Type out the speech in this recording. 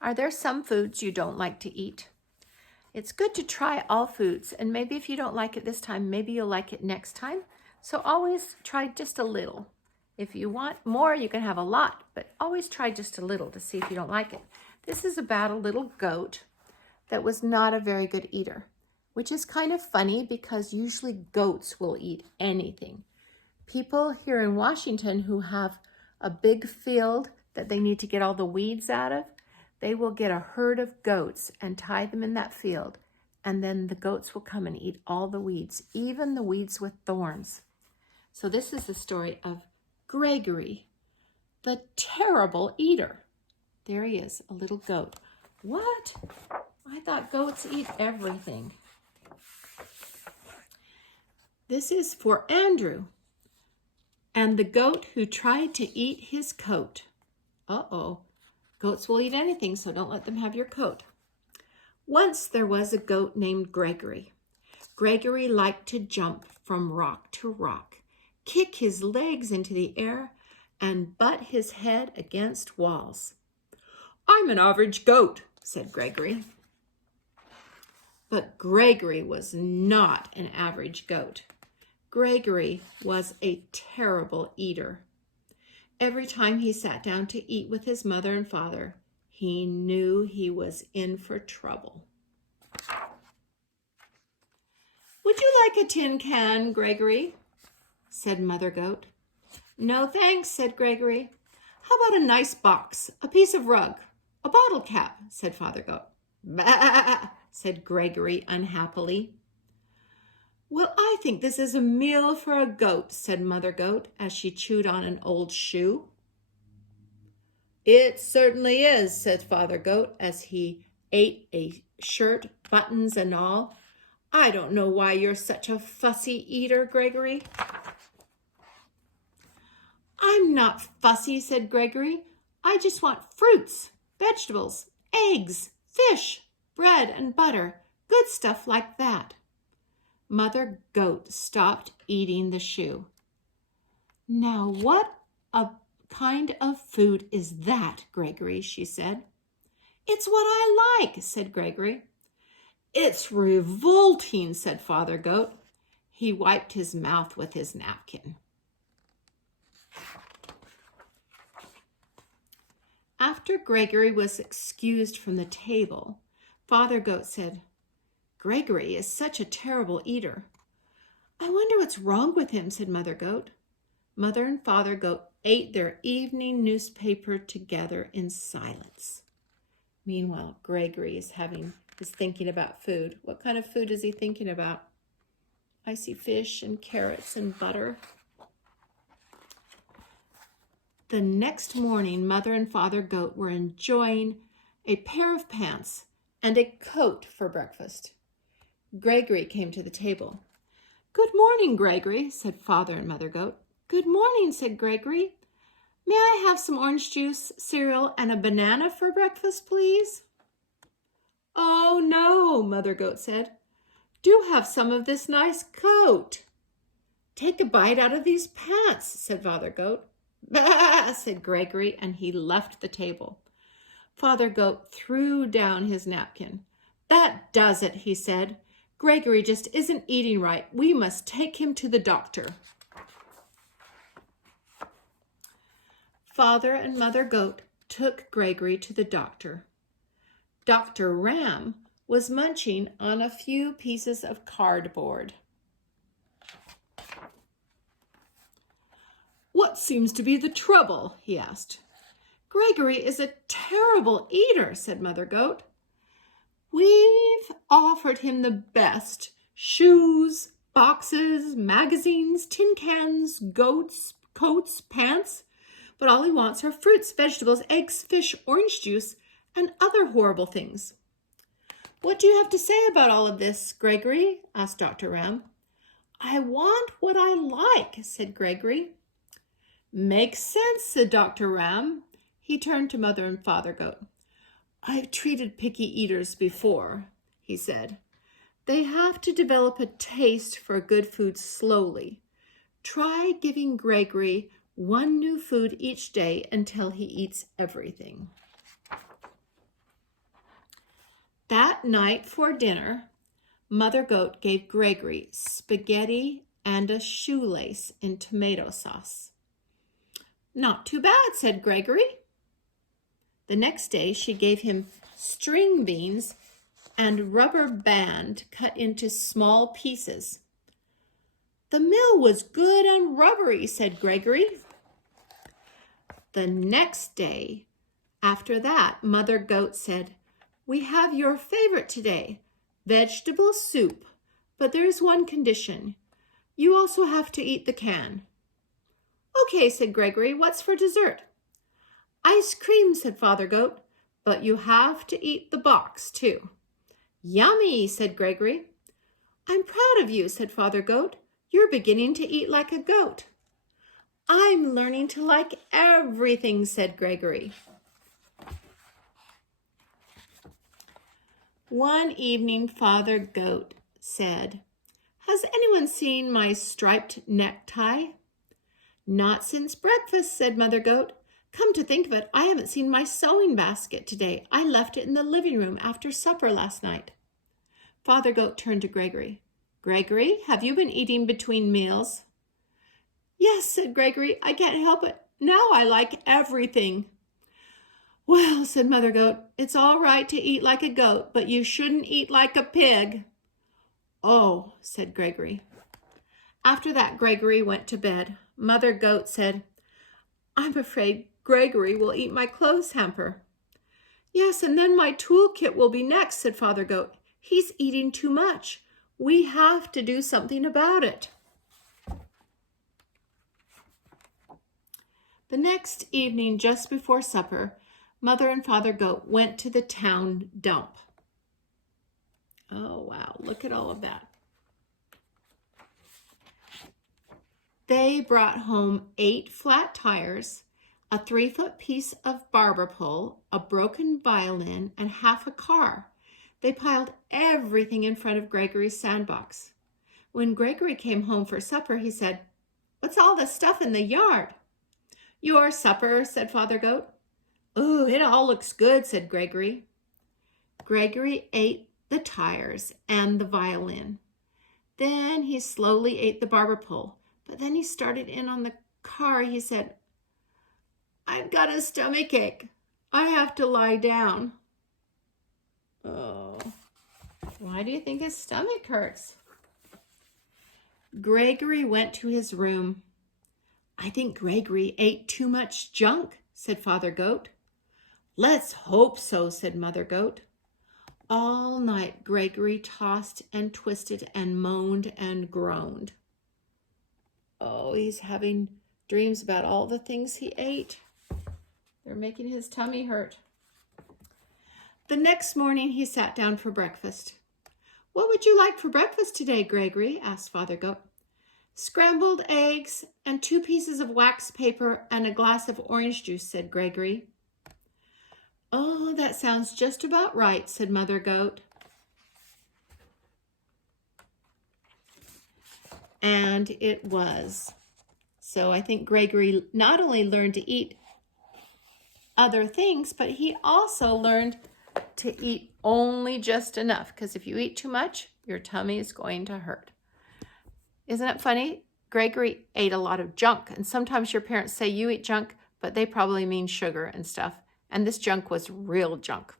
Are there some foods you don't like to eat? It's good to try all foods, and maybe if you don't like it this time, maybe you'll like it next time. So always try just a little. If you want more, you can have a lot, but always try just a little to see if you don't like it. This is about a little goat that was not a very good eater, which is kind of funny because usually goats will eat anything. People here in Washington who have a big field that they need to get all the weeds out of, they will get a herd of goats and tie them in that field, and then the goats will come and eat all the weeds, even the weeds with thorns. So this is the story of Gregory, the terrible eater. There he is, a little goat. What? I thought goats eat everything. This is for Andrew and the goat who tried to eat his coat. Uh-oh. Goats will eat anything, so don't let them have your coat. Once there was a goat named Gregory. Gregory liked to jump from rock to rock, kick his legs into the air, and butt his head against walls. "I'm an average goat," said Gregory. But Gregory was not an average goat. Gregory was a terrible eater. Every time he sat down to eat with his mother and father, he knew he was in for trouble. "Would you like a tin can, Gregory?" said Mother Goat. "No, thanks," said Gregory. "How about a nice box, a piece of rug, a bottle cap?" said Father Goat. "Bah!" said Gregory unhappily. "Well, I think this is a meal for a goat," said Mother Goat as she chewed on an old shoe. "It certainly is," said Father Goat as he ate a shirt, buttons and all. "I don't know why you're such a fussy eater, Gregory." "I'm not fussy," said Gregory. "I just want fruits, vegetables, eggs, fish, bread and butter, good stuff like that." Mother Goat stopped eating the shoe. "Now what a kind of food is that, Gregory?" she said. "It's what I like," said Gregory. "It's revolting," said Father Goat. He wiped his mouth with his napkin. After Gregory was excused from the table, Father Goat said, "Gregory is such a terrible eater." "I wonder what's wrong with him," said Mother Goat. Mother and Father Goat ate their evening newspaper together in silence. Meanwhile, Gregory is thinking about food. What kind of food is he thinking about? I see fish and carrots and butter. The next morning, Mother and Father Goat were enjoying a pair of pants and a coat for breakfast. Gregory came to the table. "Good morning, Gregory," said Father and Mother Goat. "Good morning," said Gregory. "May I have some orange juice, cereal, and a banana for breakfast, please?" "Oh, no," Mother Goat said. "Do have some of this nice coat." "Take a bite out of these pants," said Father Goat. "Bah!" said Gregory, and he left the table. Father Goat threw down his napkin. "That does it," he said. "Gregory just isn't eating right. We must take him to the doctor." Father and Mother Goat took Gregory to the doctor. Dr. Ram was munching on a few pieces of cardboard. "What seems to be the trouble?" he asked. "Gregory is a terrible eater," said Mother Goat. "We've offered him the best: shoes, boxes, magazines, tin cans, goats, coats, pants. But all he wants are fruits, vegetables, eggs, fish, orange juice, and other horrible things." "What do you have to say about all of this, Gregory?" asked Dr. Ram. "I want what I like," said Gregory. "Makes sense," said Dr. Ram. He turned to Mother and Father Goat. "I've treated picky eaters before," he said. "They have to develop a taste for good food slowly. Try giving Gregory one new food each day until he eats everything." That night for dinner, Mother Goat gave Gregory spaghetti and a shoelace in tomato sauce. "Not too bad," said Gregory. The next day, she gave him string beans and rubber band cut into small pieces. "The meal was good and rubbery," said Gregory. The next day, after that, Mother Goat said, "We have your favorite today, vegetable soup, but there is one condition. You also have to eat the can." "Okay," said Gregory. "What's for dessert?" "Ice cream," said Father Goat, "but you have to eat the box too." "Yummy," said Gregory. "I'm proud of you," said Father Goat. "You're beginning to eat like a goat." "I'm learning to like everything," said Gregory. One evening, Father Goat said, "Has anyone seen my striped necktie?" "Not since breakfast," said Mother Goat. "Come to think of it, I haven't seen my sewing basket today. I left it in the living room after supper last night." Father Goat turned to Gregory. "Gregory, have you been eating between meals?" "Yes," said Gregory. "I can't help it. Now I like everything." "Well," said Mother Goat, "it's all right to eat like a goat, but you shouldn't eat like a pig." "Oh," said Gregory. After that, Gregory went to bed. Mother Goat said, "I'm afraid Gregory will eat my clothes hamper." "Yes, and then my toolkit will be next," said Father Goat. "He's eating too much. We have to do something about it." The next evening, just before supper, Mother and Father Goat went to the town dump. Oh, wow, look at all of that. They brought home 8 flat tires, a 3-foot piece of barber pole, a broken violin, and half a car. They piled everything in front of Gregory's sandbox. When Gregory came home for supper, he said, "What's all this stuff in the yard?" "Your supper," said Father Goat. "Oh, it all looks good," said Gregory. Gregory ate the tires and the violin. Then he slowly ate the barber pole. But then he started in on the car. He said, "I've got a stomach ache. I have to lie down." Oh, why do you think his stomach hurts? Gregory went to his room. "I think Gregory ate too much junk," said Father Goat. "Let's hope so," said Mother Goat. All night, Gregory tossed and twisted and moaned and groaned. Oh, he's having dreams about all the things he ate. They're making his tummy hurt. The next morning, he sat down for breakfast. "What would you like for breakfast today, Gregory?" asked Father Goat. "Scrambled eggs and 2 pieces of wax paper and a glass of orange juice," said Gregory. "Oh, that sounds just about right," said Mother Goat. And it was. So I think Gregory not only learned to eat other things, but he also learned to eat only just enough, because if you eat too much, your tummy is going to hurt. Isn't it funny? Gregory ate a lot of junk, and sometimes your parents say you eat junk, but they probably mean sugar and stuff. And this junk was real junk.